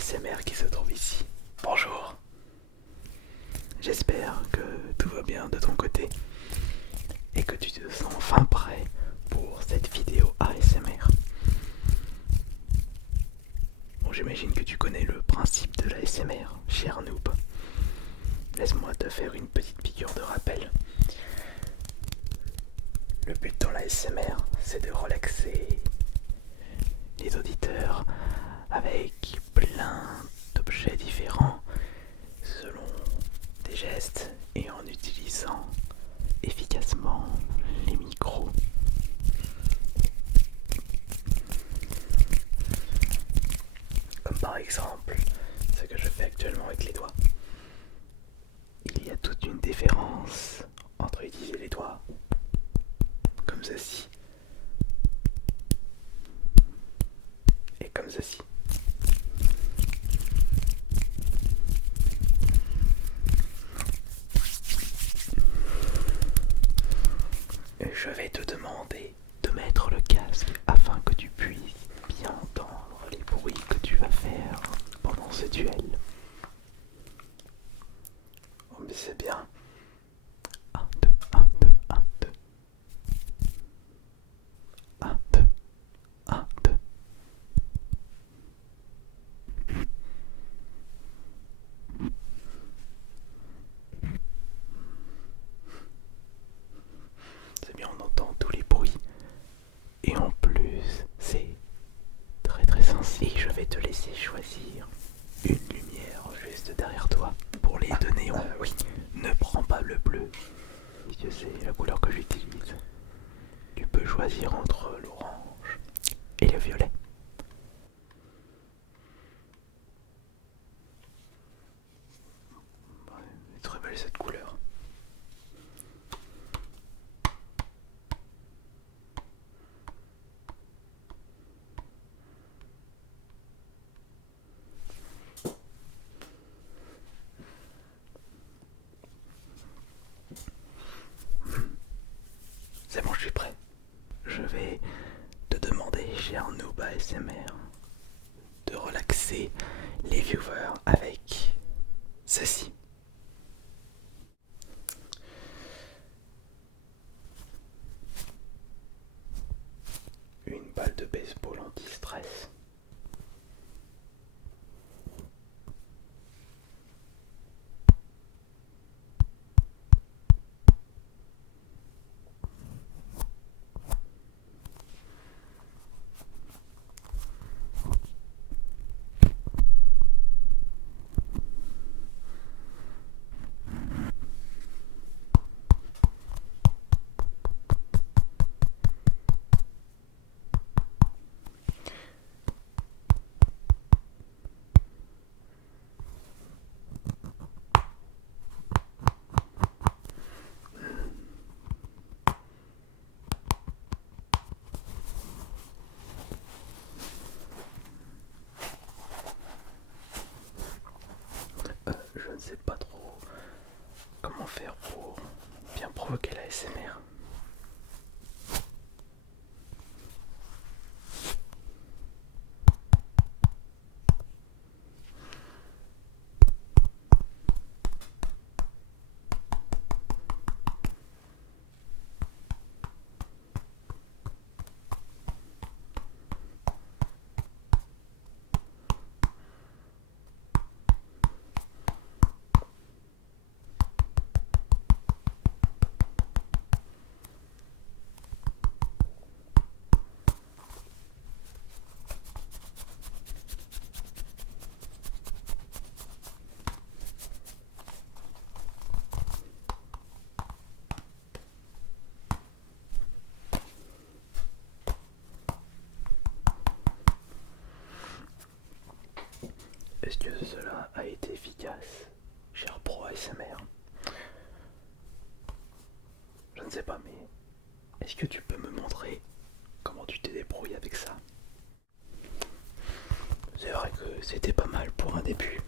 ASMR qui se trouve ici. Bonjour. J'espère que tout va bien de ton côté et que tu te sens enfin prêt pour cette vidéo ASMR. Bon, j'imagine que tu connais le principe de l'ASMR, cher noob. Laisse-moi te faire une petite piqûre de rappel. Le but dans l'ASMR, c'est de relaxer les auditeurs avec plein d'objets différents selon des gestes et en utilisant efficacement les micros. Comme par exemple ce que je fais actuellement avec les doigts. Il y a toute une différence entre utiliser les doigts comme ceci et comme ceci. Et je vais te demander de mettre le casque afin que tu puisses bien entendre les bruits que tu vas faire pendant ce duel. Oh mais c'est bien. 1, 2, 1, 2, 1, 2. 1, 2, 1, 2. C'est bien, on entend tous les bruits. Et en plus, c'est très très sensible. Et je vais te laisser choisir une lumière juste derrière toi pour les deux néons. Oui, ne prends pas le bleu, puisque c'est la couleur que j'utilise. Tu peux choisir entre l'orange et le violet. Ouais, c'est très belle cette couleur. C'est bon, je suis prêt. Je vais te demander, cher noob ASMR, de relaxer les viewers avec ceci. Une balle de baseball anti-stress. Je ne sais pas trop comment faire pour bien provoquer la ASMR. Est-ce que cela a été efficace, cher pro ASMR? Je ne sais pas, mais est-ce que tu peux me montrer comment tu t'es débrouillé avec ça? C'est vrai que c'était pas mal pour un début,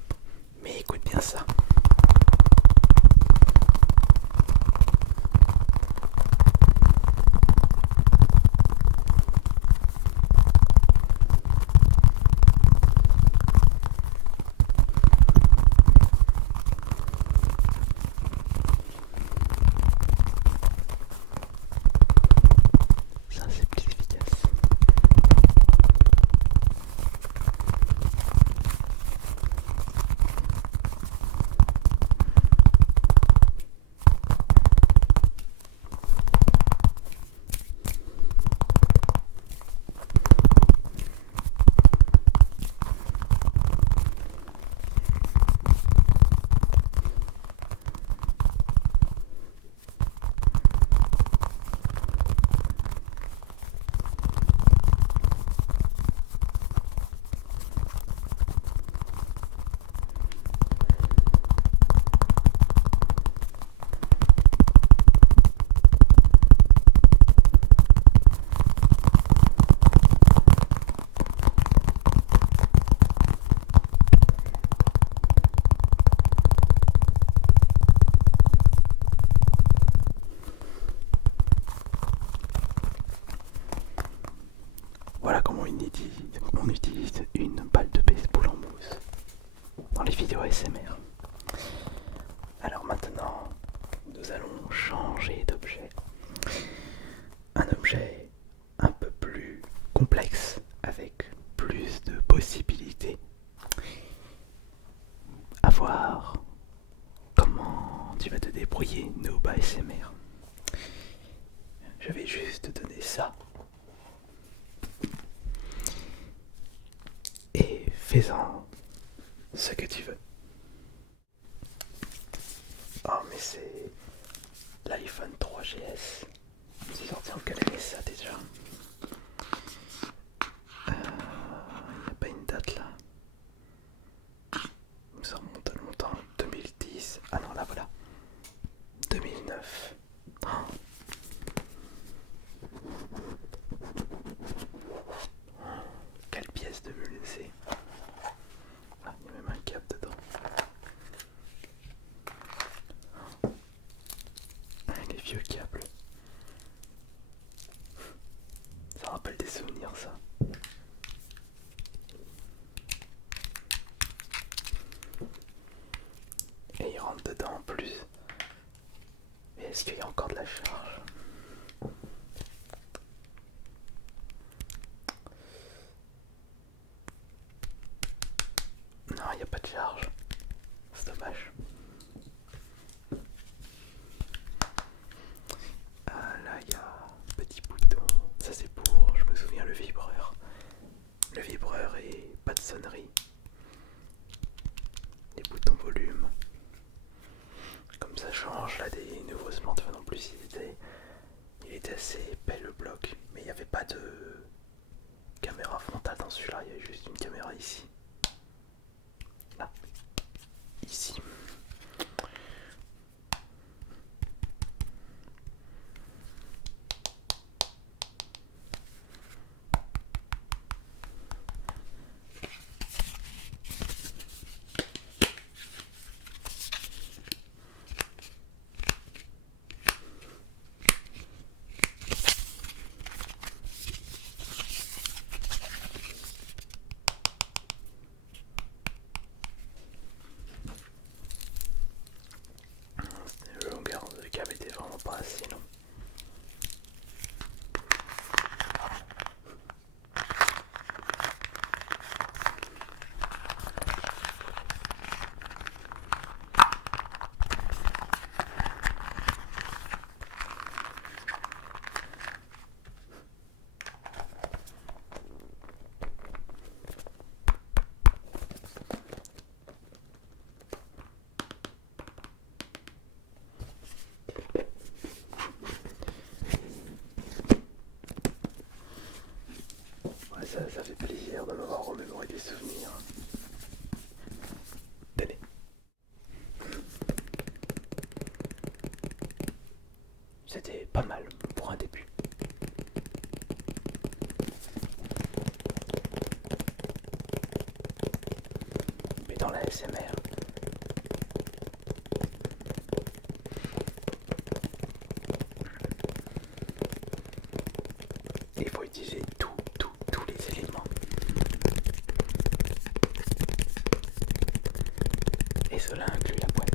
mais écoute bien ça. dans les vidéos ASMR. Alors maintenant, nous allons changer d'objet. Un objet un peu plus complexe, avec plus de possibilités. À voir comment tu vas te débrouiller, Noob ASMR. Je vais juste te donner ça. Et fais-en ce que tu veux. Oh mais c'est l'iPhone 3GS. C'est sorti en quelle année ça déjà? Il n'y a pas une date là. Ça remonte à longtemps. 2010. Ah non là voilà. 2009. Oh. Quelle pièce de musée. Ah, il y a même un câble dedans. Les vieux câbles. Ça rappelle des souvenirs ça. Et il rentre dedans en plus. Mais est-ce qu'il y a encore de la charge? Non, il n'y a pas de charge. C'est dommage. Ah là, il y a un petit bouton. Ça c'est pour, je me souviens, le vibreur. Le vibreur et pas de sonnerie. Les boutons volume. Comme ça change là des nouveaux smartphones. En plus, il était assez épais le bloc. Mais il n'y avait pas de caméra frontale dans celui-là. Il y avait juste une caméra ici. Là. Ici. Le longueur de câble était vraiment pas assez long. Ça fait plaisir de m'avoir remémoré des souvenirs. Tenez. C'était pas mal pour un début. Mais dans la ASMR, il faut utiliser tous les éléments. Et cela inclut la boîte.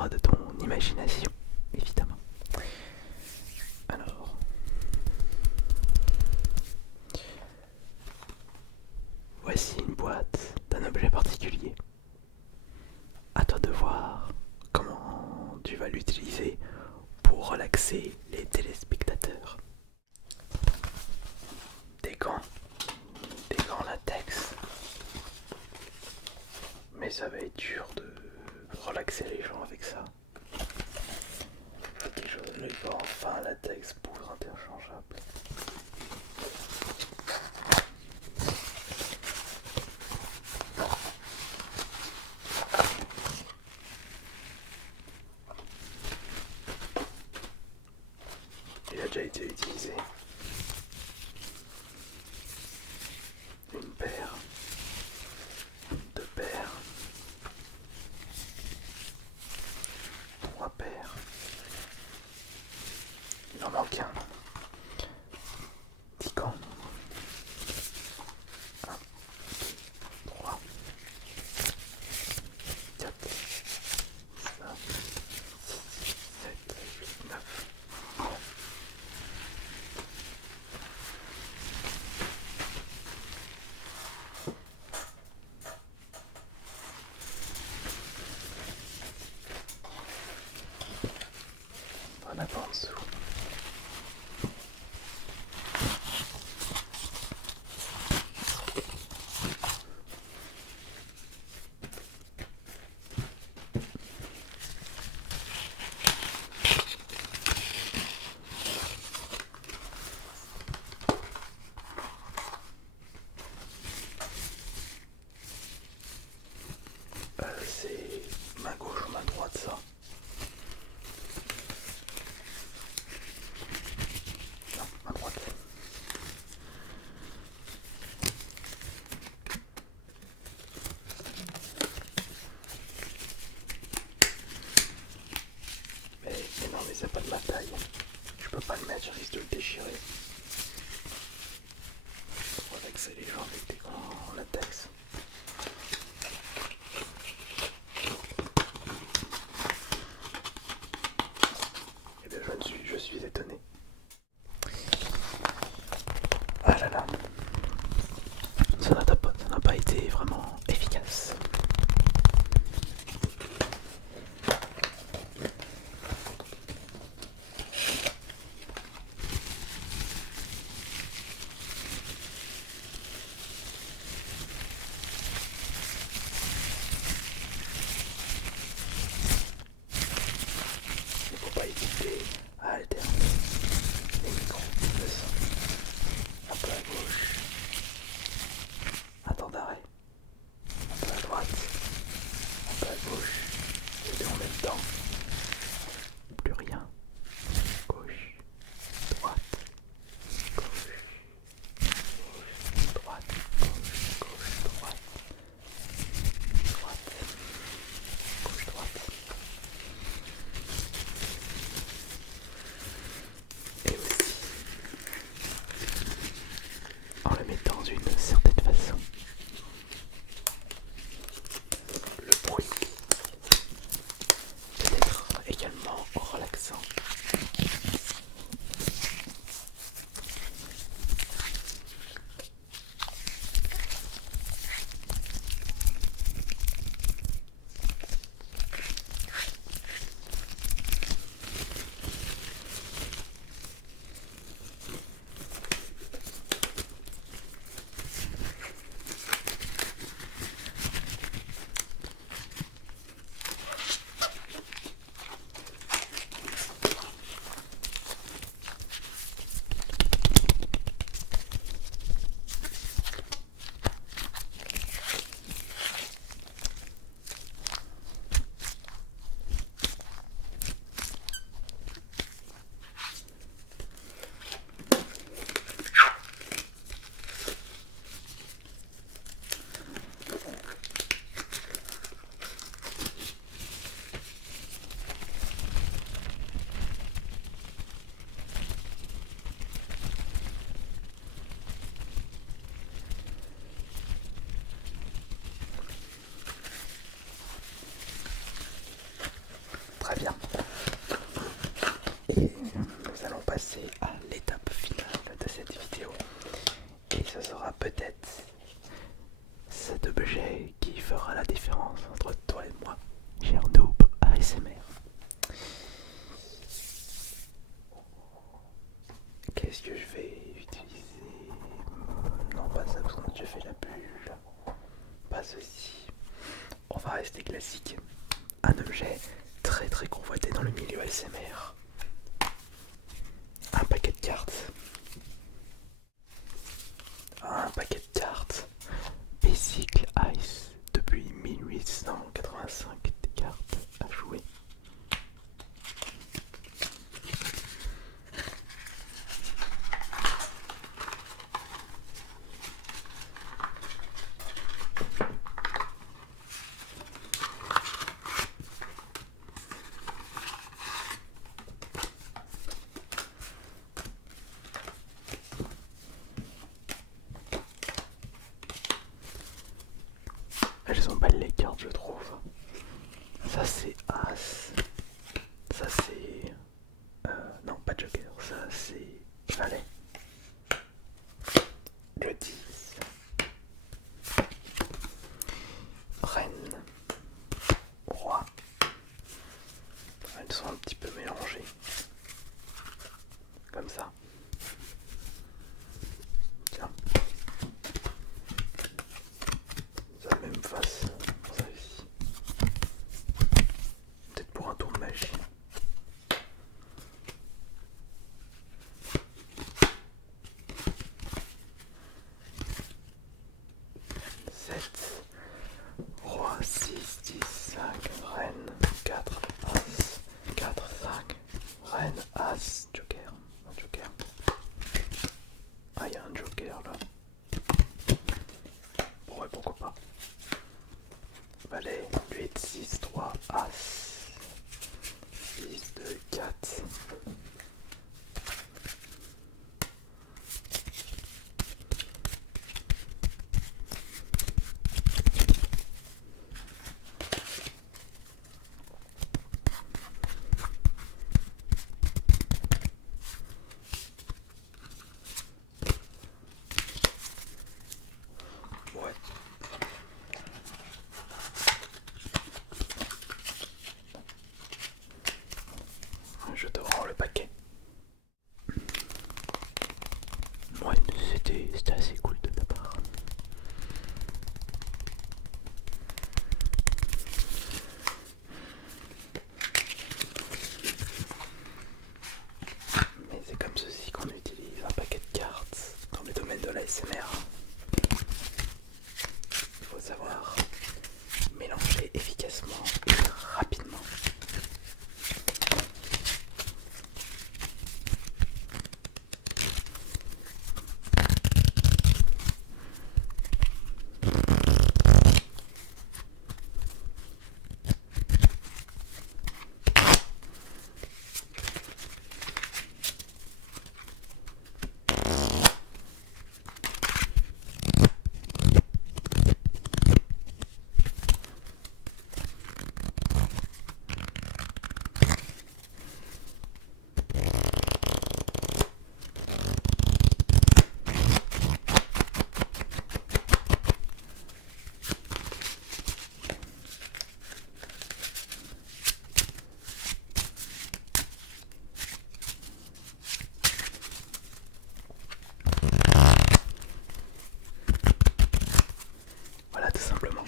dépendra de ton imagination, évidemment. Alors, voici une boîte d'un objet particulier. À toi de voir comment tu vas l'utiliser pour relaxer les téléspectateurs. Des gants latex. Mais ça va être dur de relaxer les gens avec ça. Quelque chose de pas enfin latex poudre interchangeable. Il a déjà été utilisé. Une paire, deux paires, trois paires. Il en manque un. 10 gants. 1, 3, 4, 5, 6, 7, 8, 9. On a pas en dessous. C'est main gauche ou main droite ça? Non, main droite. Mais non, mais c'est pas de ma taille. Je peux pas le mettre, je risque de le déchirer. Faut relaxer les gens avec des gants en latex. Eh bien, je suis étonné. Ah là là. Ça n'a pas été vraiment efficace. Il ne faut pas hésiter à alterner les micros de son. Un peu à gauche, un temps d'arrêt, un peu à droite, un peu à gauche, les deux en même temps. Plus rien. Gauche, droite, gauche, gauche, droite, gauche, gauche, droite, droite, gauche, droite. Et aussi en le mettant d'une certaine façon. Le bruit peut être également relaxant. Qu'est-ce que je vais utiliser? Non, pas ça parce qu'on a déjà fait la bulle. Pas ceci. On va rester classique. Un objet très très convoité dans le milieu ASMR. Un paquet de cartes. Un paquet de cartes. Basic Ice. Depuis 1885, des cartes à jouer. Elles sont belles les cartes, je trouve. Ça c'est As. Ça c'est... non, pas Joker. Ça c'est Valet. Le 10. Reine. Roi. Elles sont un petit peu mélangées. Comme ça. Tiens. Ça même face. Ça ici. Peut-être pour un tour de magie. Roi, 6, 10, 5, reine, 4, as, 4, 5, reine, as, joker, un joker. Ah, il y a un joker là. Bon, ouais, pourquoi pas. Valet, 8, 6, 3, as, 6, 2, 4. Ouais. Je te rends le paquet. Ouais, c'était assez cool de ta part. Mais c'est comme ceci qu'on utilise un paquet de cartes dans le domaine de l'ASMR. Il faut savoir mélanger efficacement et rapidement. Voilà, tout simplement. En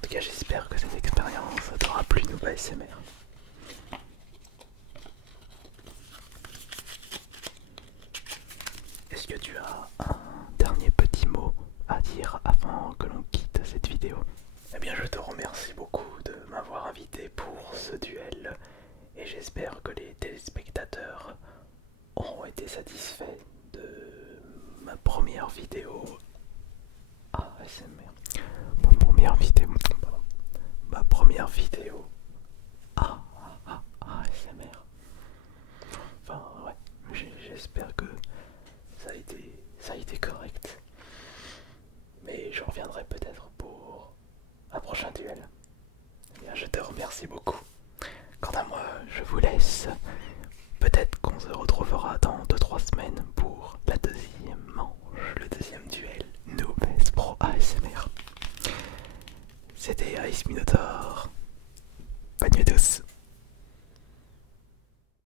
tout cas, j'espère que cette expérience t'aura plu, nous ASMR. Est-ce que tu as un dernier petit mot à dire avant que l'on quitte cette vidéo? Eh bien, je te remercie beaucoup de m'avoir invité pour ce duel et j'espère que les téléspectateurs auront été satisfaits de ma première vidéo ASMR. Ma première vidéo ASMR. Enfin, ouais, j'espère que ça a été correct. Mais je reviendrai peut-être pour un prochain duel. Eh bien, je te remercie beaucoup. Quant à moi, je vous laisse. Peut-être qu'on se retrouvera dans 2-3 semaines pour la deuxième manche, le deuxième duel Noobest Pro ASMR. C'était Ice Minotaur.